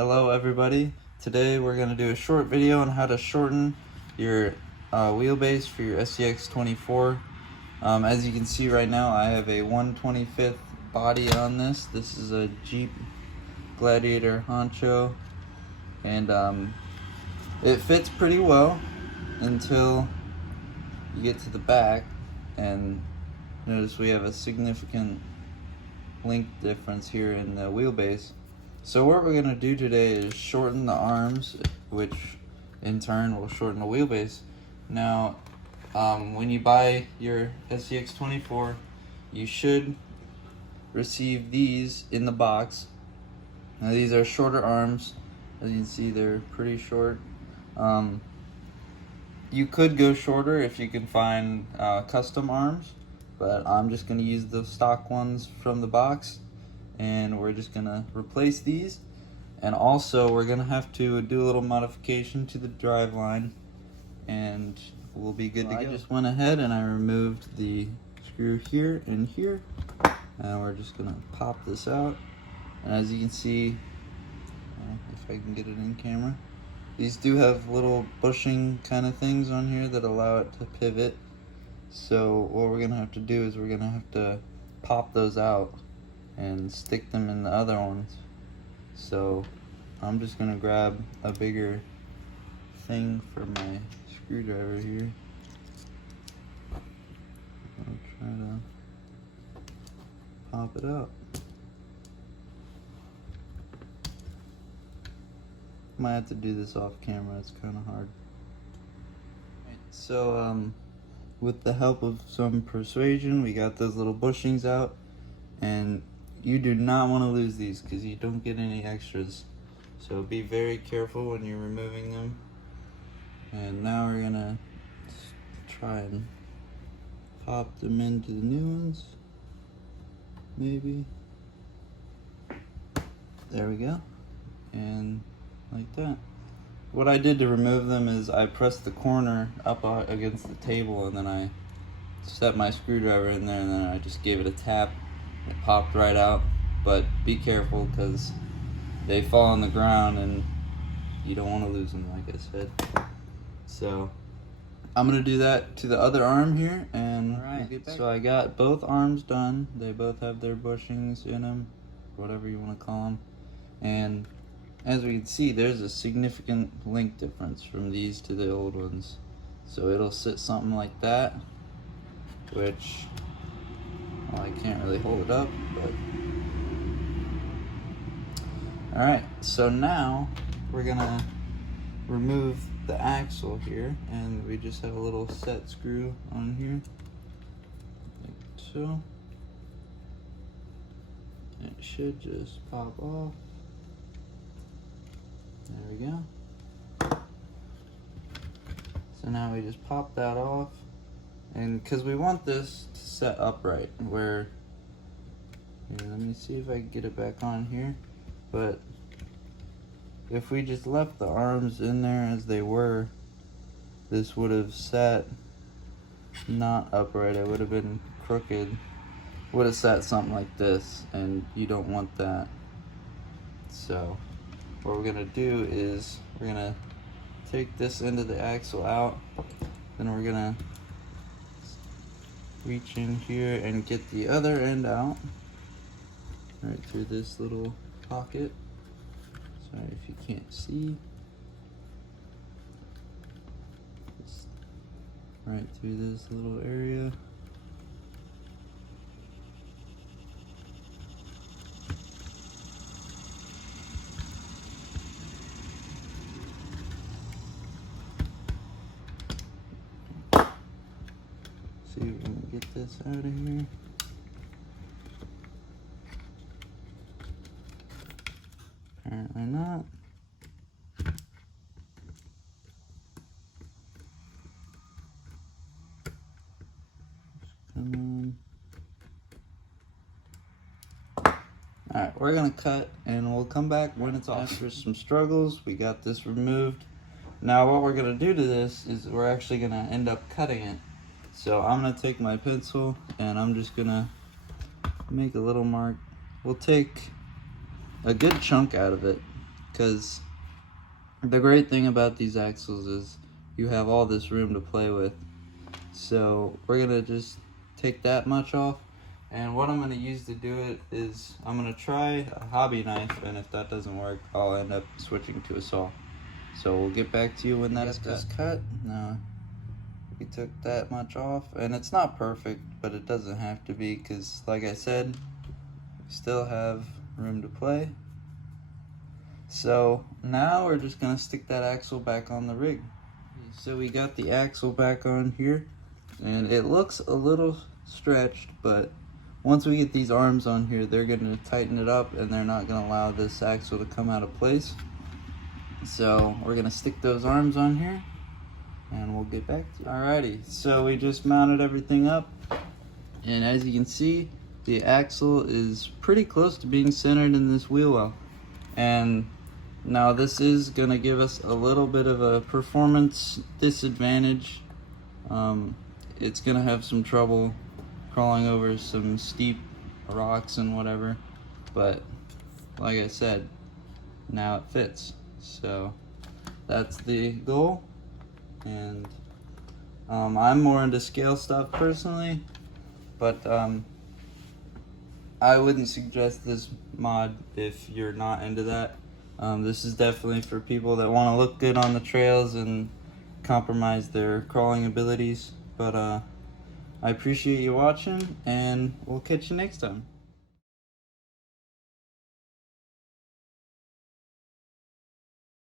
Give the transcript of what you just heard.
Hello everybody. Today we're going to do a short video on how to shorten your wheelbase for your SCX24. As you can see right now, I have a 1/25th body on this. This is a Jeep Gladiator Honcho, and it fits pretty well until you get to the back, and notice we have a significant length difference here in the wheelbase. So what we're going to do today is shorten the arms, which in turn will shorten the wheelbase. Now, when you buy your SCX24, you should receive these in the box. Now these are shorter arms. As you can see, they're pretty short. You could go shorter if you can find custom arms, but I'm just going to use the stock ones from the box. And we're just gonna replace these, and also we're gonna have to do a little modification to the drive line, and we'll be good to go. I just went ahead and I removed the screw here and here, and we're just gonna pop this out. And as you can see, if I can get it in camera, these do have little bushing kind of things on here that allow it to pivot. So what we're gonna have to do is we're gonna have to pop those out and stick them in the other ones. So I'm just gonna grab a bigger thing for my screwdriver here. I'll try to pop it out. Might have to do this off camera, it's kind of hard. So with the help of some persuasion, we got those little bushings out, and you do not want to lose these because you don't get any extras. So be very careful when you're removing them. And now we're gonna try and pop them into the new ones. Maybe. There we go. And like that. What I did to remove them is I pressed the corner up against the table, and then I set my screwdriver in there, and then I just gave it a tap. It popped right out, but be careful because they fall on the ground and you don't want to lose them, like I said. So I'm gonna do that to the other arm here, and so I got both arms done. They both have their bushings in them, whatever you want to call them, and as we can see, there's a significant length difference from these to the old ones. So it'll sit something like that, which, well, I can't really hold it up, but alright, so now we're gonna remove the axle here, and we just have a little set screw on here, like so. It should just pop off. There we go. So now we just pop that off. And because we want this to set upright, where, here, let me see if I can get it back on here, but if we just left the arms in there as they were, this would have sat not upright. It would have been crooked. Would have sat something like this, and you don't want that. So what we're gonna do is we're gonna take this end of the axle out, then we're gonna reach in here and get the other end out right through this little pocket. Sorry if you can't see. Just right through this little area. See if we can get this out of here. Apparently not. Come on. Alright, we're gonna cut, and we'll come back when it's off. After some struggles, we got this removed. Now what we're gonna do to this is we're actually gonna end up cutting it. So I'm gonna take my pencil and I'm just gonna make a little mark. We'll take a good chunk out of it because the great thing about these axles is you have all this room to play with. So we're gonna just take that much off, and what I'm gonna use to do it is I'm gonna try a hobby knife, and if that doesn't work, I'll end up switching to a saw. So we'll get back to you when that is cut. Now we took that much off, and it's not perfect, but it doesn't have to be, because like I said, we still have room to play. So now we're just gonna stick that axle back on the rig. So we got the axle back on here, and it looks a little stretched, but once we get these arms on here, they're gonna tighten it up, and they're not gonna allow this axle to come out of place. So we're gonna stick those arms on here, and we'll get back to you. Alrighty, so we just mounted everything up, and as you can see, the axle is pretty close to being centered in this wheel well. And now this is gonna give us a little bit of a performance disadvantage. It's gonna have some trouble crawling over some steep rocks and whatever, but like I said, now it fits. So that's the goal. And I'm more into scale stuff personally, but I wouldn't suggest this mod if you're not into that. This is definitely for people that want to look good on the trails and compromise their crawling abilities. But I appreciate you watching, and we'll catch you next time.